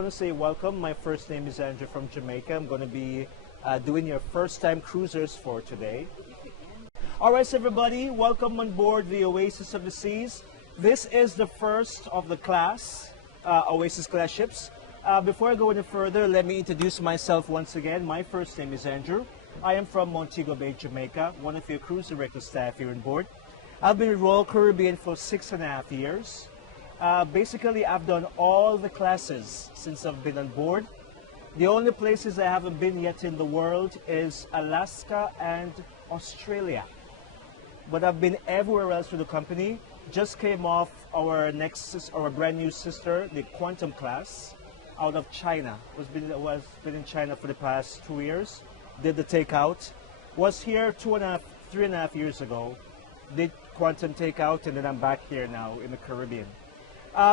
want to say welcome. My first name is Andrew from Jamaica. I'm going to be doing your first time cruisers for today. All right, so everybody, welcome on board the Oasis of the Seas. This is the first of the class, Oasis class ships. Before I go any further, let me introduce myself once again. My first name is Andrew. I am from Montego Bay, Jamaica, one of your cruise director staff here on board. I've been in Royal Caribbean for 6.5 years. Basically, I've done all the classes since I've been on board. The only places I haven't been yet in the world is Alaska and Australia. But I've been everywhere else with the company. Just came off our brand new sister, the Quantum class, out of China. Was been in China for the past 2 years. Did the takeout. Was here 3.5 years ago. Did Quantum takeout, and then I'm back here now in the Caribbean.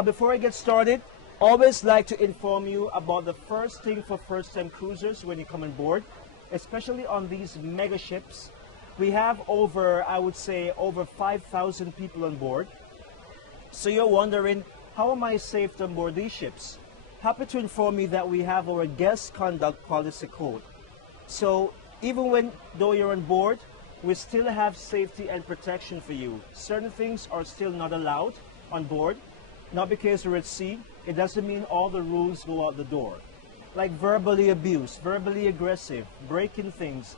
Before I get started, always like to inform you about the first thing for first-time cruisers when you come on board, especially on these mega ships. We have I would say, over 5,000 people on board. So you're wondering, how am I safe on board these ships? Happy to inform you that we have our guest conduct policy code. So even though you're on board, we still have safety and protection for you. Certain things are still not allowed on board. Not because we're at sea, it doesn't mean all the rules go out the door. Like verbally abuse, verbally aggressive, breaking things,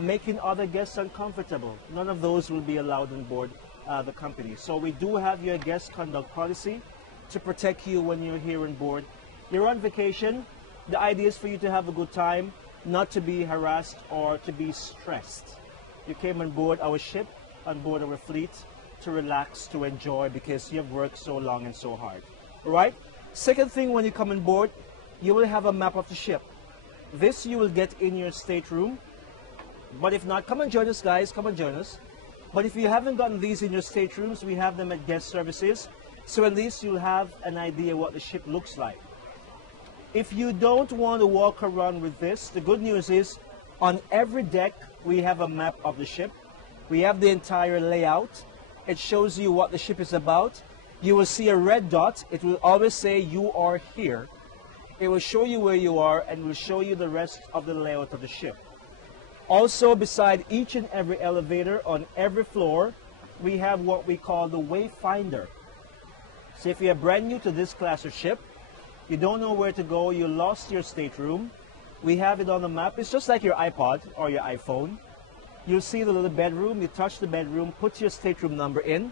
making other guests uncomfortable. None of those will be allowed on board the company. So we do have your guest conduct policy to protect you when you're here on board. You're on vacation. The idea is for you to have a good time, not to be harassed or to be stressed. You came on board our ship, on board our fleet, to relax, to enjoy, because you have worked so long and so hard. All right? Second thing, when you come on board, you will have a map of the ship. This you will get in your stateroom. But if not, come and join us, guys. Come and join us. But if you haven't gotten these in your staterooms, we have them at guest services. So at least you'll have an idea what the ship looks like. If you don't want to walk around with this, the good news is on every deck, we have a map of the ship. We have the entire layout. It shows you what the ship is about. You will see a red dot. It will always say you are here. It will show you where you are and will show you the rest of the layout of the ship. Also, beside each and every elevator on every floor, we have what we call the Wayfinder. So if you're brand new to this class of ship, you don't know where to go, you lost your stateroom, we have it on the map. It's just like your iPod or your iPhone. You'll see the little bedroom, you touch the bedroom, put your stateroom number in.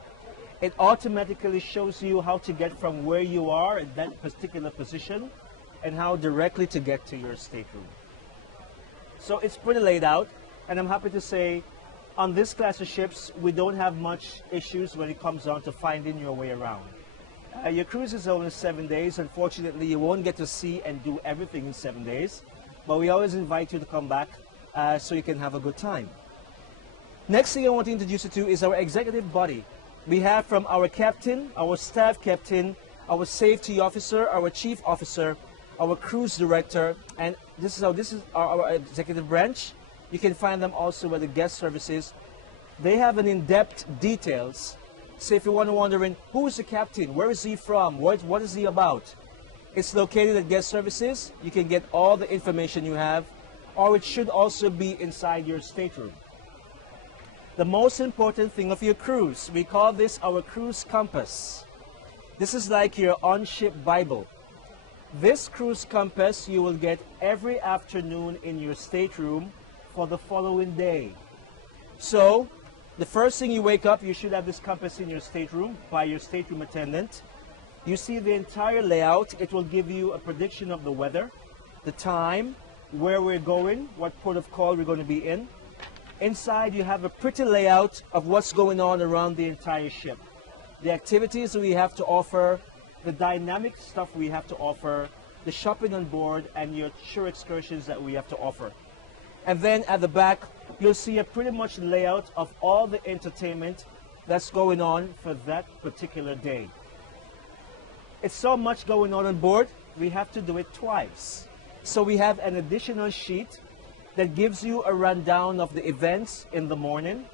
It automatically shows you how to get from where you are at that particular position and how directly to get to your stateroom. So it's pretty laid out, and I'm happy to say on this class of ships, we don't have much issues when it comes down to finding your way around. Your cruise is only 7 days. Unfortunately, you won't get to see and do everything in 7 days, but we always invite you to come back so you can have a good time. Next thing I want to introduce you to is our executive body. We have from our captain, our staff captain, our safety officer, our chief officer, our cruise director, and this is our executive branch. You can find them also at the guest services. They have an in-depth details. So if you want to wondering, who is the captain? Where is he from? What is he about? It's located at guest services. You can get all the information you have, or it should also be inside your stateroom. The most important thing of your cruise, we call this our cruise compass. This is like your on-ship Bible. This cruise compass you will get every afternoon in your stateroom for the following day. So, the first thing you wake up, you should have this compass in your stateroom by your stateroom attendant. You see the entire layout. It will give you a prediction of the weather, the time, where we're going, what port of call we're going to be in. Inside, you have a pretty layout of what's going on around the entire ship. The activities we have to offer, the dynamic stuff we have to offer, the shopping on board, and your shore excursions that we have to offer. And then at the back, you'll see a pretty much layout of all the entertainment that's going on for that particular day. It's so much going on board, we have to do it twice. So we have an additional sheet that gives you a rundown of the events in the morning,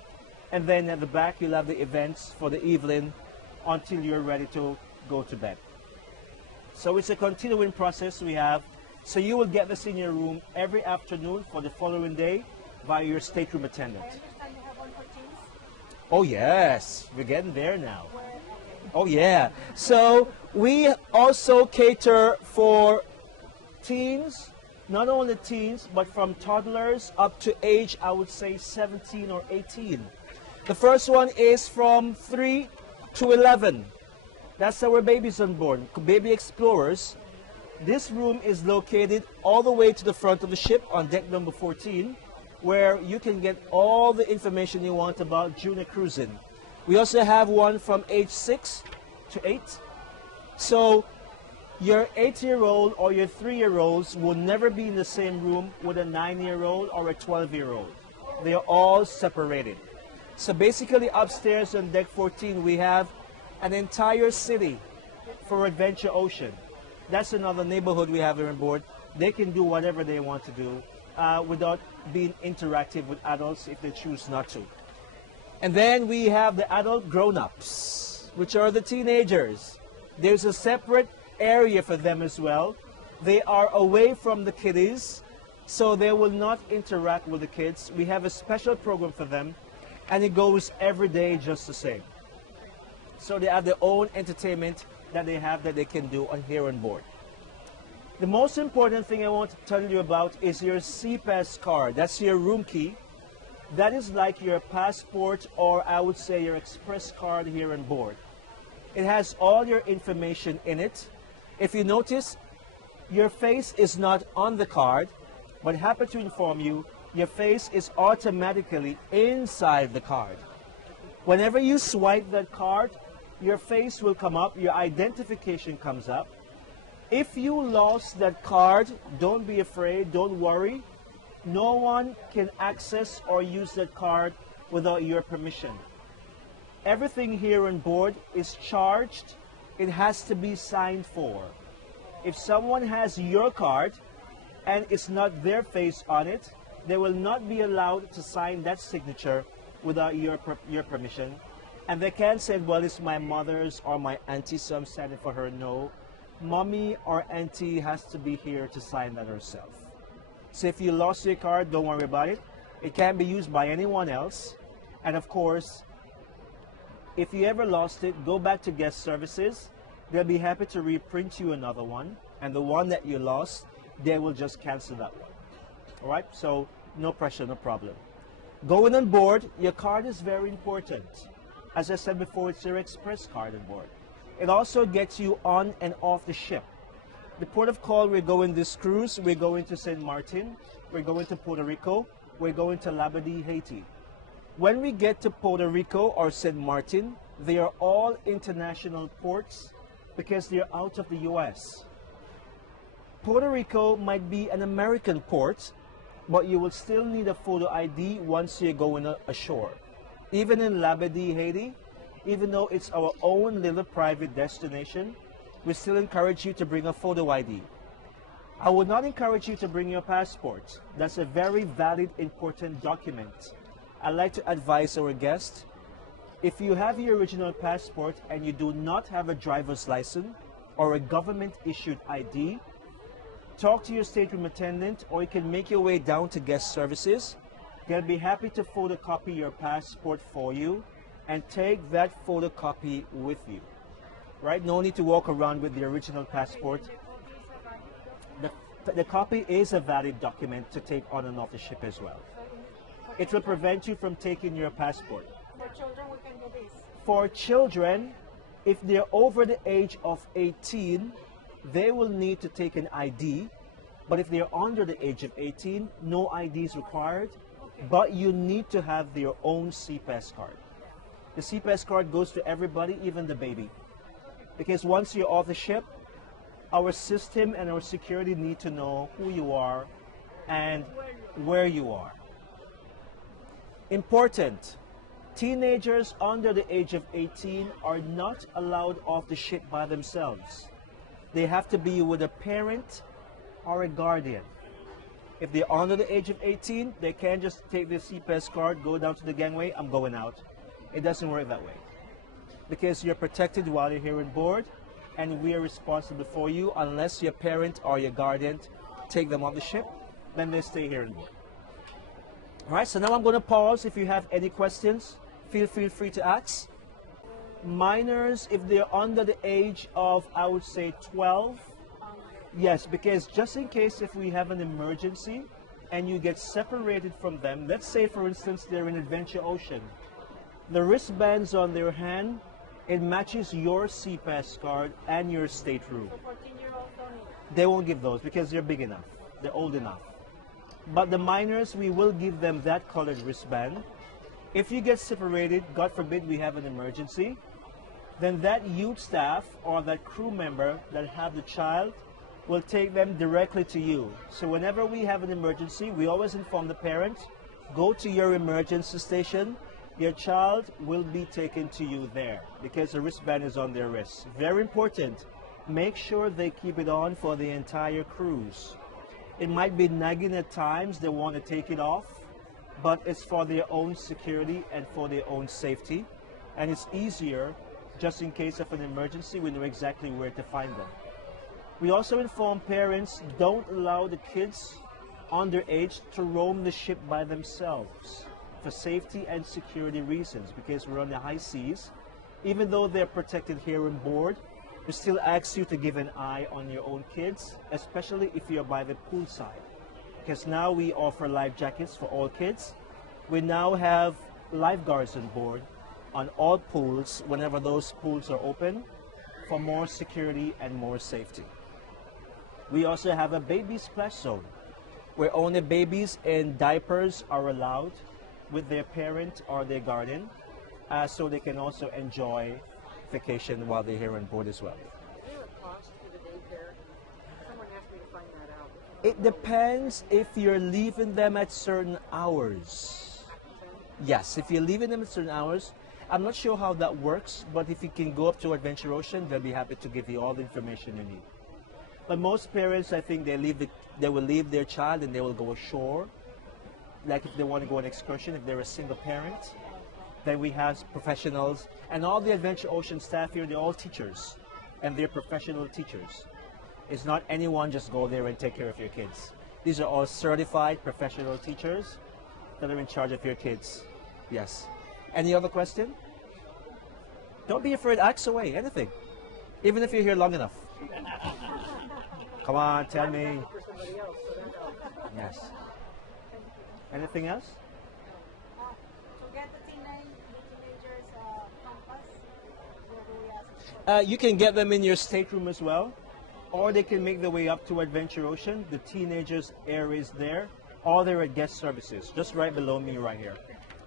and then at the back you'll have the events for the evening until you're ready to go to bed. So it's a continuing process we have. So you will get this in your room every afternoon for the following day by your stateroom attendant. I understand you have one for teens. Oh yes, we're getting there now. Oh yeah. So we also cater for teens, not only teens, but from toddlers up to age, I would say 17 or 18. The first one is from 3 to 11. That's our babies on board, baby explorers. This room is located all the way to the front of the ship on deck number 14, where you can get all the information you want about junior cruising. We also have one from age 6 to 8. So your 8-year-old or your 3-year-olds will never be in the same room with a 9-year-old or a 12-year-old. They are all separated. So basically upstairs on deck 14 we have an entire city for Adventure Ocean. That's another neighborhood we have here on board. They can do whatever they want to do without being interactive with adults if they choose not to. And then we have the adult grown-ups, which are the teenagers. There's a separate area for them as well. They are away from the kiddies, so they will not interact with the kids. We have a special program for them, and it goes every day just the same. So they have their own entertainment that they can do on here on board. The most important thing I want to tell you about is your CPAS card. That's your room key. That is like your passport, or I would say your express card here on board. It has all your information in it. If you notice, your face is not on the card, but happy to inform you, your face is automatically inside the card. Whenever you swipe that card, your face will come up, your identification comes up. If you lost that card, don't be afraid, don't worry. No one can access or use that card without your permission. Everything here on board is charged. It has to be signed for. If someone has your card and it's not their face on it, they will not be allowed to sign that signature without your permission. And they can't say, well, it's my mother's or my auntie, so I'm signing for her. No, mommy or auntie has to be here to sign that herself. So if you lost your card, don't worry about it. It can be used by anyone else. And of course, if you ever lost it, go back to guest services. They'll be happy to reprint you another one. And the one that you lost, they will just cancel that one. All right? So no pressure, no problem. Going on board, your card is very important. As I said before, it's your express card on board. It also gets you on and off the ship. The port of call we're going this cruise, we're going to St. Martin, we're going to Puerto Rico, we're going to Labadee, Haiti. When we get to Puerto Rico or St. Martin, they are all international ports because they're out of the US. Puerto Rico might be an American port, but you will still need a photo ID once you're going ashore. Even in Labadee, Haiti, even though it's our own little private destination, we still encourage you to bring a photo ID. I would not encourage you to bring your passport. That's a very valid, important document. I'd like to advise our guests, if you have your original passport and you do not have a driver's license or a government-issued ID, talk to your stateroom attendant, or you can make your way down to guest services. They'll be happy to photocopy your passport for you and take that photocopy with you. Right? No need to walk around with the original passport. The copy is a valid document to take on and off the ship as well. It will prevent you from taking your passport. For children, we can do this. For children, if they're over the age of 18, they will need to take an ID. But if they're under the age of 18, no ID is required. But you need to have their own CPAS card. The CPAS card goes to everybody, even the baby. Because once you're off the ship, our system and our security need to know who you are and where you are. Important. Teenagers under the age of 18 are not allowed off the ship by themselves. They have to be with a parent or a guardian. If they're under the age of 18, they can't just take their CPAS card, go down to the gangway, I'm going out. It doesn't work that way. Because you're protected while you're here on board, and we are responsible for you unless your parent or your guardian take them off the ship, then they stay here on board. All right, so now I'm going to pause. If you have any questions, feel free to ask. Minors, if they're under the age of, I would say 12, yes, because just in case if we have an emergency and you get separated from them, let's say for instance they're in Adventure Ocean, the wristbands on their hand, it matches your CPAS card and your stateroom. So 14-year-olds don't need it. They won't give those because they're big enough, they're old enough. But the minors, we will give them that colored wristband. If you get separated, God forbid we have an emergency, then that youth staff or that crew member that have the child will take them directly to you. So whenever we have an emergency, we always inform the parents, go to your emergency station, your child will be taken to you there because the wristband is on their wrist. Very important, make sure they keep it on for the entire cruise. It might be nagging at times, they want to take it off, but it's for their own security and for their own safety. And it's easier, just in case of an emergency, we know exactly where to find them. We also inform parents, don't allow the kids underage to roam the ship by themselves for safety and security reasons, because we're on the high seas. Even though they're protected here on board, we still ask you to give an eye on your own kids, especially if you're by the poolside. Because now we offer life jackets for all kids. We now have lifeguards on board on all pools whenever those pools are open for more security and more safety. We also have a baby splash zone where only babies in diapers are allowed with their parent or their guardian, so they can also enjoy vacation while they're here on board as well. Is there a cost to the daycare? Someone asked me to find that out. It depends if you're leaving them at certain hours. Yes, if you're leaving them at certain hours, I'm not sure how that works, but if you can go up to Adventure Ocean, they'll be happy to give you all the information you need. But most parents, I think they will leave their child and they will go ashore. Like if they want to go on an excursion, if they're a single parent, then we have professionals. And all the Adventure Ocean staff here, they're all teachers. And they're professional teachers. It's not anyone just go there and take care of your kids. These are all certified professional teachers that are in charge of your kids. Yes. Any other question? Don't be afraid, ask away, anything. Even if you're here long enough. Come on, tell me. For somebody else, so that helps. Yes. Anything else? To get the teenagers compass, where do we ask? You can get them in your stateroom as well, or they can make their way up to Adventure Ocean. The teenagers' area is there, or they're at guest services, just right below me right here.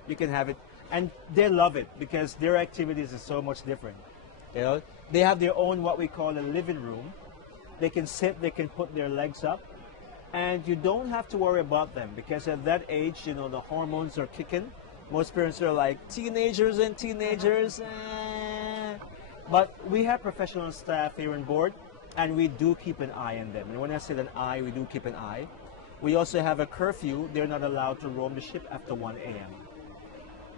You can have it, and they love it because their activities are so much different. You know, they have their own what we call a living room. They can sit, they can put their legs up, and you don't have to worry about them because at that age, you know, the hormones are kicking. Most parents are like, teenagers and teenagers. But we have professional staff here on board, and we do keep an eye on them. And when I say an eye, we do keep an eye. We also have a curfew. They're not allowed to roam the ship after 1 a.m.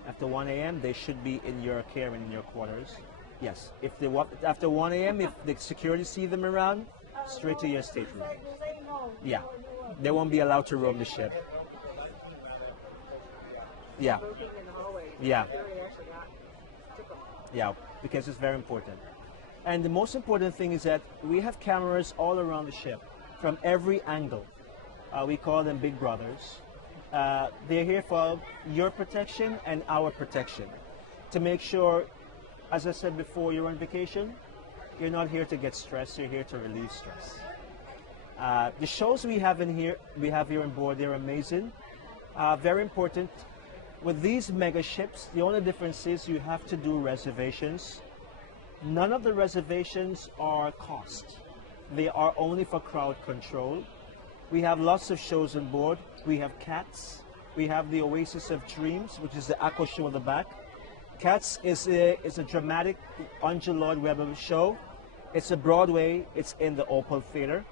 After 1 a.m., they should be in your care and in your quarters. Yes, if they after 1 a.m., if the security see them around, straight to your stateroom. Say no. Yeah, they won't be allowed to roam the ship. Yeah, Smoking in the hallway. yeah, They actually got tickled. yeah, because it's very important. And the most important thing is that we have cameras all around the ship from every angle. We call them big brothers. They're here for your protection and our protection to make sure, as I said before, you're on vacation. You're not here to get stressed. You're here to relieve stress. The shows we have here on board, they're amazing. Very important. With these mega ships, the only difference is you have to do reservations. None of the reservations are cost. They are only for crowd control. We have lots of shows on board. We have Cats. We have the Oasis of Dreams, which is the aqua show in the back. Cats is a dramatic Ungoloid web show. It's a Broadway. It's in the Opal Theater.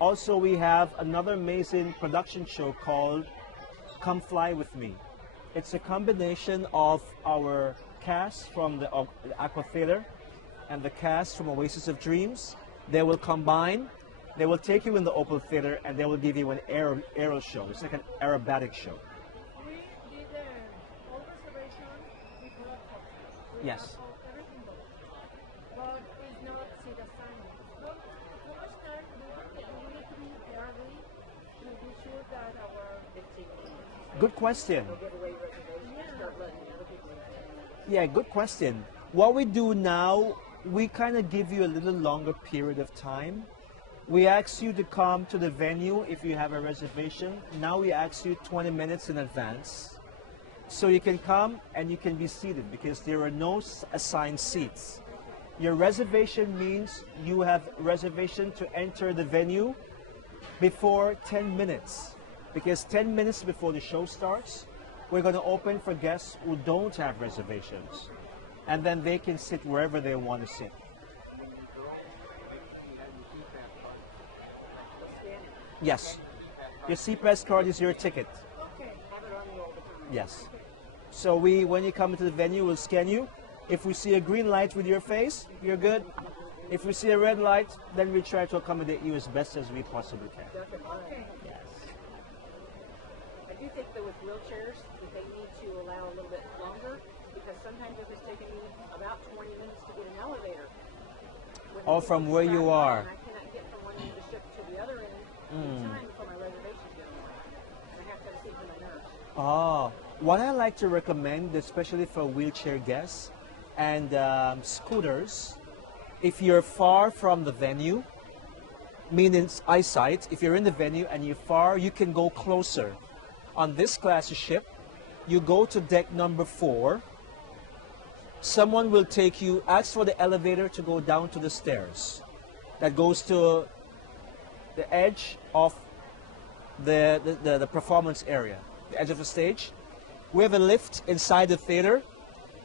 Also, we have another amazing production show called Come Fly With Me. It's a combination of our cast from the Aqua Theater and the cast from Oasis of Dreams. They will combine. They will take you in the Opal Theater and they will give you an aero show. It's like an aerobatic show. We did all reservation before we Yes. have everything booked. But it's not seat assignment. But how much time do we need to be early to be sure that our 15 minutes. Good question. We'll give away reservations, start letting other people in. Yeah, good question. What we do now, we kind of give you a little longer period of time. We ask you to come to the venue if you have a reservation. Now we ask you 20 minutes in advance. So you can come and you can be seated because there are no assigned seats. Your reservation means you have reservation to enter the venue before 10 minutes. Because 10 minutes before the show starts, we're going to open for guests who don't have reservations. And then they can sit wherever they want to sit. Yes. Your CPAS card is your ticket. okay. Have it on you all the time. Yes. So when you come into the venue, we'll scan you. If we see a green light with your face, you're good. If we see a red light, then we try to accommodate you as best as we possibly can. Okay. Yes. I do think that with wheelchairs, that they need to allow a little bit longer because sometimes it has taken me about 20 minutes to get an elevator. When Oh, the from people where you drive by are. and I cannot get from one end of the ship to the other end in time before my reservation's done. And I have to have a seat for my nurse. Oh, what I like to recommend, especially for wheelchair guests and scooters, if you're far from the venue, meaning eyesight, if you're in the venue and you're far, you can go closer. On this class of ship, you go to deck number 4. Someone will take you, ask for the elevator to go down to the stairs. That goes to the edge of the performance area, the edge of the stage. We have a lift inside the theater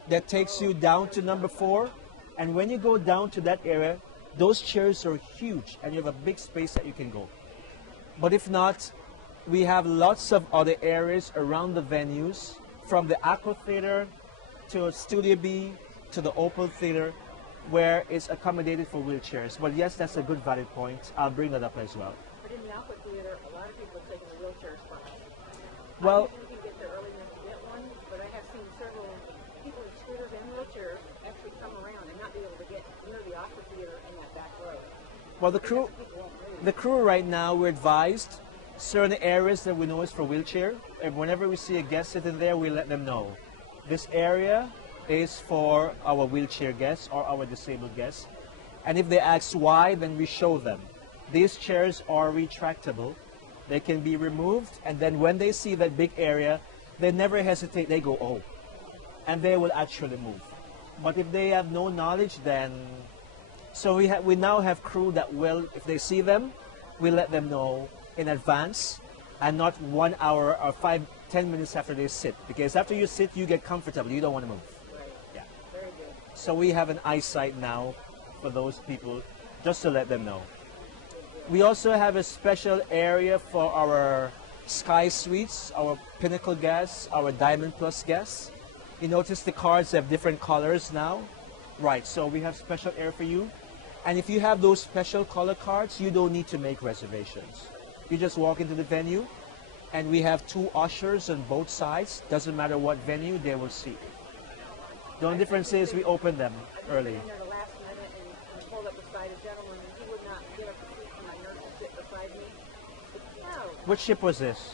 that takes you down to number 4. And when you go down to that area, those chairs are huge and you have a big space that you can go. But if not, we have lots of other areas around the venues, from the Aqua Theater to Studio B to the Opal Theater, where it's accommodated for wheelchairs. But yes, that's a good valid point. I'll bring that up as well. But in the Aqua Theater, a lot of people have taken the wheelchair spot. Well, I usually can get there early enough to get one, but I have seen several people with scooters and wheelchairs actually come around and not be able to get near the Aqua Theater in that back row. well, the crew, People won't move. the crew right now, we're advised certain areas that we know is for wheelchair. And whenever we see a guest sitting there, we let them know this area is for our wheelchair guests or our disabled guests. And if they ask why, then we show them. These chairs are retractable. They can be removed, and then when they see that big area, they never hesitate. They go, oh, and they will actually move. But if they have no knowledge, then so we now have crew that will, if they see them, we let them know in advance, and not 1 hour or 5-10 minutes after they sit. Because after you sit, you get comfortable. You don't want to move. Right. Yeah. Very good. So we have an eyesight now for those people, just to let them know. We also have a special area for our Sky Suites, our Pinnacle guests, our Diamond Plus guests. You notice the cards have different colors now. Right, so we have special area for you. And if you have those special color cards, you don't need to make reservations. You just walk into the venue, and we have 2 ushers on both sides. Doesn't matter what venue, they will see you. The only difference is we open them early. In there the last minute and pulled up beside a gentleman and he would not get up the seat for my nurse to sit beside me. No, Which ship was this?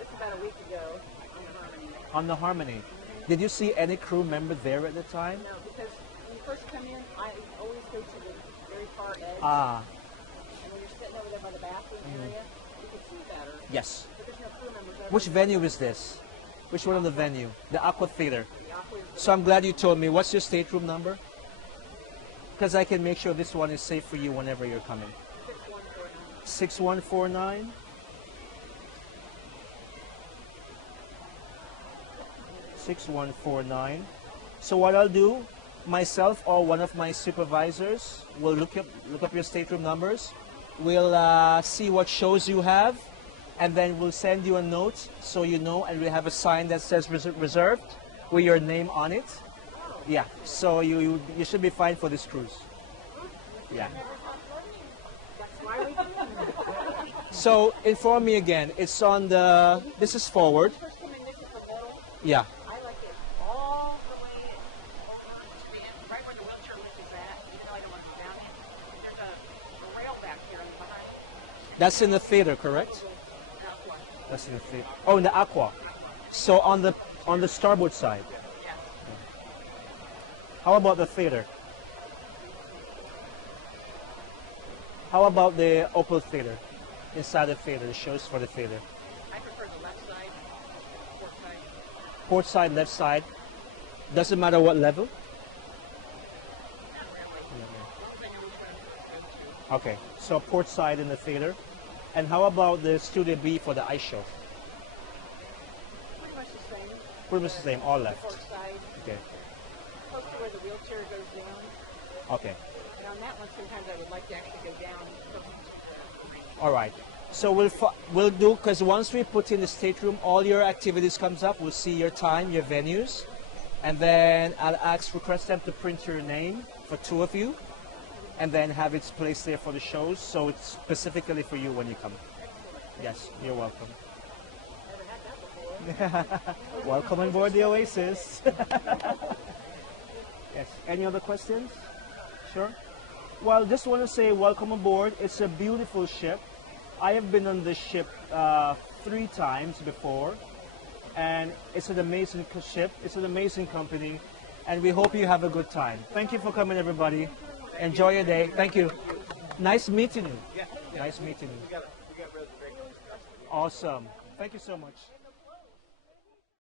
it's about a week ago on the Harmony. On the Harmony. Did you see any crew member there at the time? No, because when you first come in, I always go to the very far edge. Ah, And when you're sitting over there by the bathroom area, you can see better. yes. But there's no crew members over Which there. venue is this? Which one of the venue? The Aqua Theater. The Aqua is So I'm glad you told me. What's your stateroom number? Because I can make sure this one is safe for you whenever you're coming. 6149. 6149. 6149. So what I'll do, myself or one of my supervisors will look up your stateroom numbers. We'll see what shows you have, and then we'll send you a note so you know, and we have a sign that says reserved with your name on it. Yeah, so you should be fine for this cruise. Yeah. That's why we do. So inform me again. It's on the. This is forward. First came in, this is the middle. Yeah. I like it all the way over to the end, right where the wheelchair lift is at, even though I don't want to go down it. There's a rail back here in the behind. That's in the theater, correct? That's in the theater. Oh, in the aqua. So on the starboard side. Yeah. How about the theater? How about the Opal Theater? Inside the theater, the shows for the theater. I prefer the left side, port side. Port side, left side. Doesn't matter what level? Not really. As long as I know which one to go to. Okay, so port side in the theater. And how about the Studio B for the ice show? Pretty much the same. Pretty much the same, all Port left. side, Okay, close to where the wheelchair goes down. okay. And on that one, sometimes I would like to actually go down closer to the ring. All right. So we'll do, because once we put in the stateroom, all your activities comes up. We'll see your time, your venues, and then I'll request them to print your name for two of you, and then have it placed there for the shows. So it's specifically for you when you come. Yes, you're welcome. Never had that before. Welcome on board the Oasis. Yes. Any other questions? Sure. Well, just want to say welcome aboard. It's a beautiful ship. I have been on this ship 3 times before, and it's an amazing ship. It's an amazing company, and we hope you have a good time. Thank you for coming, everybody. Enjoy your day. Thank you. Nice meeting you. Nice meeting you. Awesome. Thank you so much.